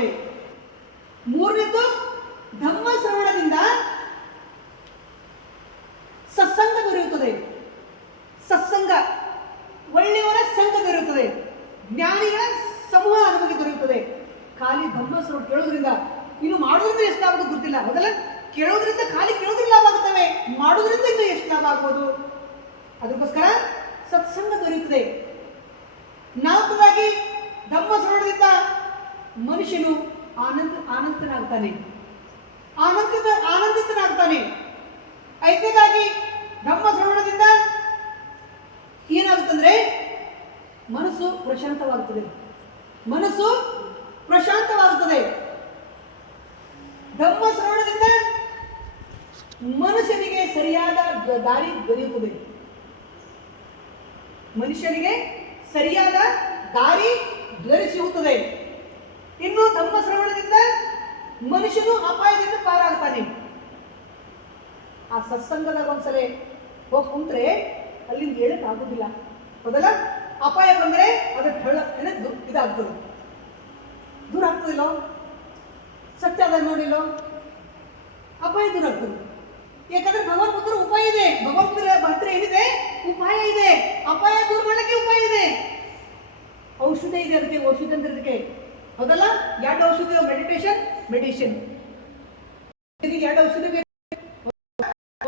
ಆಗುತ್ತದೆ. ಮೂರನೇದು ಧಮ್ಮ ಶ್ರವಣದಿಂದ ಸತ್ಸಂಗ ದೊರೆಯುತ್ತದೆ. ಸತ್ಸಂಗ ಒಳ್ಳೆಯವರ ಸಂಘ ದೊರೆಯುತ್ತದೆ. ಜ್ಞಾನಿಗಳ ಸಮೂಹ ನಮಗೆ ದೊರೆಯುತ್ತದೆ. ಖಾಲಿ ಧಮ್ಮ ಶ್ರವಣ ಕೇಳೋದ್ರಿಂದ, ಇನ್ನು ಮಾಡೋದ್ರಿಂದ ಎಷ್ಟು ಲಾಭ ಗೊತ್ತಿಲ್ಲ. ಮೊದಲ ಕೇಳೋದ್ರಿಂದ, ಖಾಲಿ ಕೇಳೋದ್ರಿಂದ ಲಾಭ ಆಗುತ್ತವೆ, ಮಾಡೋದ್ರಿಂದ ಇನ್ನು ಎಷ್ಟು ಲಾಭ ಆಗ್ಬೋದು. ಅದಕ್ಕೋಸ್ಕರ ಸತ್ಸಂಗ ದೊರೆಯುತ್ತದೆ. ನಾಲ್ಕನೇದಾಗಿ ಧಮ್ಮ ಶ್ರವಣದಿಂದ ಮನುಷ್ಯನು ಆನಂದನಾಗ್ತಾನೆ. ಐದನೇದಾಗಿ ಧಮ್ಮ ಶ್ರವಣದಿಂದ ಏನಾಗುತ್ತಂದ್ರೆ ಮನಸ್ಸು ಪ್ರಶಾಂತವಾಗುತ್ತದೆ. ಧಮ್ಮ ಶ್ರವಣದಿಂದ ಮನುಷ್ಯನಿಗೆ ಸರಿಯಾದ ದಾರಿ ದೊರೆಯುತ್ತದೆ. ಇನ್ನು ಧಮ್ಮ ಶ್ರವಣದಿಂದ ಮನುಷ್ಯನು ಅಪಾಯದಿಂದ ಪಾರಾಗ್ತಾನೆ. ಆ ಸತ್ಸಂಗದಾಗ ಒಂದ್ಸಲ ಹೋಗಿ ಕುಂತ್ರೆ ಅಲ್ಲಿಂದ ಹೇಳಕ್ ಆಗುದಿಲ್ಲ. ಮೊದಲ ಅಪಾಯ ಬಂದ್ರೆ ಅದು ಇದಾಗ್ತದೆ, ದೂರ ಆಗ್ತದಿಲ್ಲೋ, ಸತ್ಯ ಅದ ನೋಡಿಲ್ಲೋ, ಅಪಾಯ ದೂರ ಆಗ್ತದೆ. ಯಾಕಂದ್ರೆ ಭಗವಾನ್ ಬುದ್ಧರ ಉಪಾಯ ಇದೆ. ಭಗವಾನ್ ಬುದ್ಧರ ಹತ್ರ ಏನಿದೆ? ಉಪಾಯ ಇದೆ. ಅಪಾಯ ದೂರ ಮಾಡಲಿಕ್ಕೆ ಉಪಾಯ ಇದೆ, ಔಷಧ ಇದೆ. ಅದಕ್ಕೆ ಔಷಧ ಅಂದ್ರೆ ಇದಕ್ಕೆ ಹೌದಲ್ಲ, ಎರಡು ಔಷಧಿ, ಮೆಡಿಷನ್. ಎರಡು ಔಷಧಿ ಬೇಕು,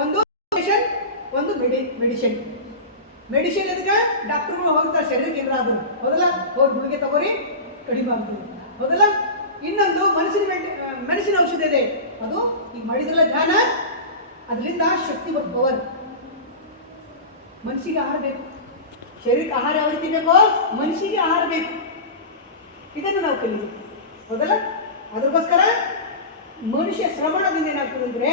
ಒಂದು ಮೆಡಿಷನ್. ಇದಕ್ಕೆ ಡಾಕ್ಟರ್ಗಳು ಹೋಗ್ತಾರೆ ಶರೀರಕ್ಕೆ ಏನಾದ್ರು, ಹೌದಲ್ಲ, ಹೋಗಿ ಗುಳಿಗೆ ತಗೋರಿ ಕಡಿಮೆ ಆಗ್ತದೆ, ಹೌದಲ್ಲ. ಇನ್ನೊಂದು ಮೆಣಸಿನ ಔಷಧ ಇದೆ, ಅದು ಈಗ ಮಾಡಿದ್ರಲ್ಲ ಧ್ಯಾನ, ಅದರಿಂದ ಶಕ್ತಿ ಪವರ್. ಮನಸ್ಸಿಗೆ ಆಹಾರ ಬೇಕು, ಶರೀರಕ್ಕೆ ಆಹಾರ ಯಾವ ರೀತಿ ಬೇಕೋ ಮನಸ್ಸಿಗೆ ಆಹಾರ ಬೇಕು. ಇದನ್ನು ನಾವು ಕಲಿಬೇಕು, ಹೌದಲ್ಲ. ಅದಕ್ಕೋಸ್ಕರ ಮನುಷ್ಯ ಶ್ರವಣದಿಂದ ಏನಾಗ್ತದೆ ಅಂದ್ರೆ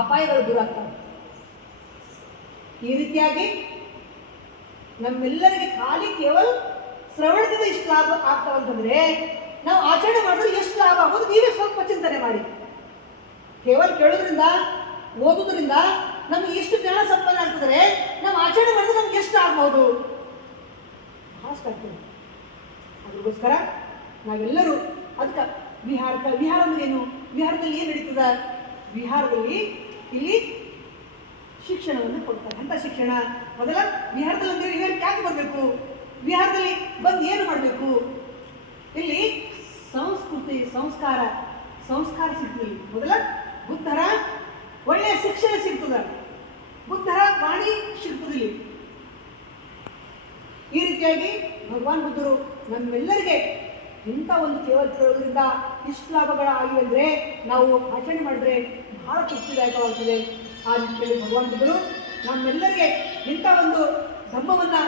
ಅಪಾಯಗಳು ದೂರ ಆಗ್ತವೆ. ಈ ರೀತಿಯಾಗಿ ನಮ್ಮೆಲ್ಲರಿಗೆ ಖಾಲಿ ಕೇವಲ ಶ್ರವಣದಿಂದ ಇಷ್ಟು ಲಾಭ ಆಗ್ತಾವಂತಂದ್ರೆ ನಾವು ಆಚರಣೆ ಮಾಡಿದ್ರೆ ಎಷ್ಟು ಲಾಭ ಆಗೋದು ನೀವೇ ಸ್ವಲ್ಪ ಚಿಂತನೆ ಮಾಡಿ. ಕೇವಲ ಕೇಳೋದ್ರಿಂದ, ಓದೋದ್ರಿಂದ ನಮ್ಗೆ ಎಷ್ಟು ಜ್ಞಾನ ಸಂಪನ್ನ ಆಗ್ತದೆ, ನಾವು ಆಚರಣೆ ಮಾಡಿದ್ರೆ ನಮ್ಗೆ ಎಷ್ಟು ಆಗ್ಬೋದು, ಅಷ್ಟು ಆಗ್ತದೆ. ಅದಕ್ಕೋಸ್ಕರ ನಾವೆಲ್ಲರೂ ಅದಕ್ಕೆ ವಿಹಾರ ಅಂದ್ರೆ ಏನು? ವಿಹಾರದಲ್ಲಿ ಏನು ನಡೀತದ? ವಿಹಾರದಲ್ಲಿ ಇಲ್ಲಿ ಶಿಕ್ಷಣವನ್ನು ಕೊಡ್ತಾರೆ. ಅಂತ ಶಿಕ್ಷಣ ಮೊದಲ ವಿಹಾರದಲ್ಲಿ ಅಂದ್ರೆ ವಿಹಾರಕ್ಕೆ ಯಾಕೆ ಬರಬೇಕು? ವಿಹಾರದಲ್ಲಿ ಬಂದು ಏನು ಮಾಡಬೇಕು? ಇಲ್ಲಿ ಸಂಸ್ಕೃತಿ, ಸಂಸ್ಕಾರ ಸಿಗ್ತದೆ. ಮೊದಲ ಬುದ್ಧರ ಒಳ್ಳೆಯ ಶಿಕ್ಷಣ ಸಿಗ್ತದ, ಬುದ್ಧರ ವಾಣಿ ಸಿಗ್ತದಿಲ್ಲಿ. ಈ ರೀತಿಯಾಗಿ ಭಗವಾನ್ ಬುದ್ಧರು ನಮ್ಮೆಲ್ಲರಿಗೆ ಇಂಥ ಒಂದು ಕೇವಲ ಕೇಳೋದ್ರಿಂದ ಇಷ್ಟು ಲಾಭಗಳಾಗಿವೆ ಅಂದರೆ ನಾವು ಆಚರಣೆ ಮಾಡಿದ್ರೆ ಬಹಳ ತೃಪ್ತಿದಾಯಕವಾಗ್ತದೆ. ಆ ರೀತಿಯಲ್ಲಿ ಭಗವಾನ್ ಬುದ್ಧರು ನಮ್ಮೆಲ್ಲರಿಗೆ ಇಂಥ ಒಂದು ಧಮ್ಮವನ್ನು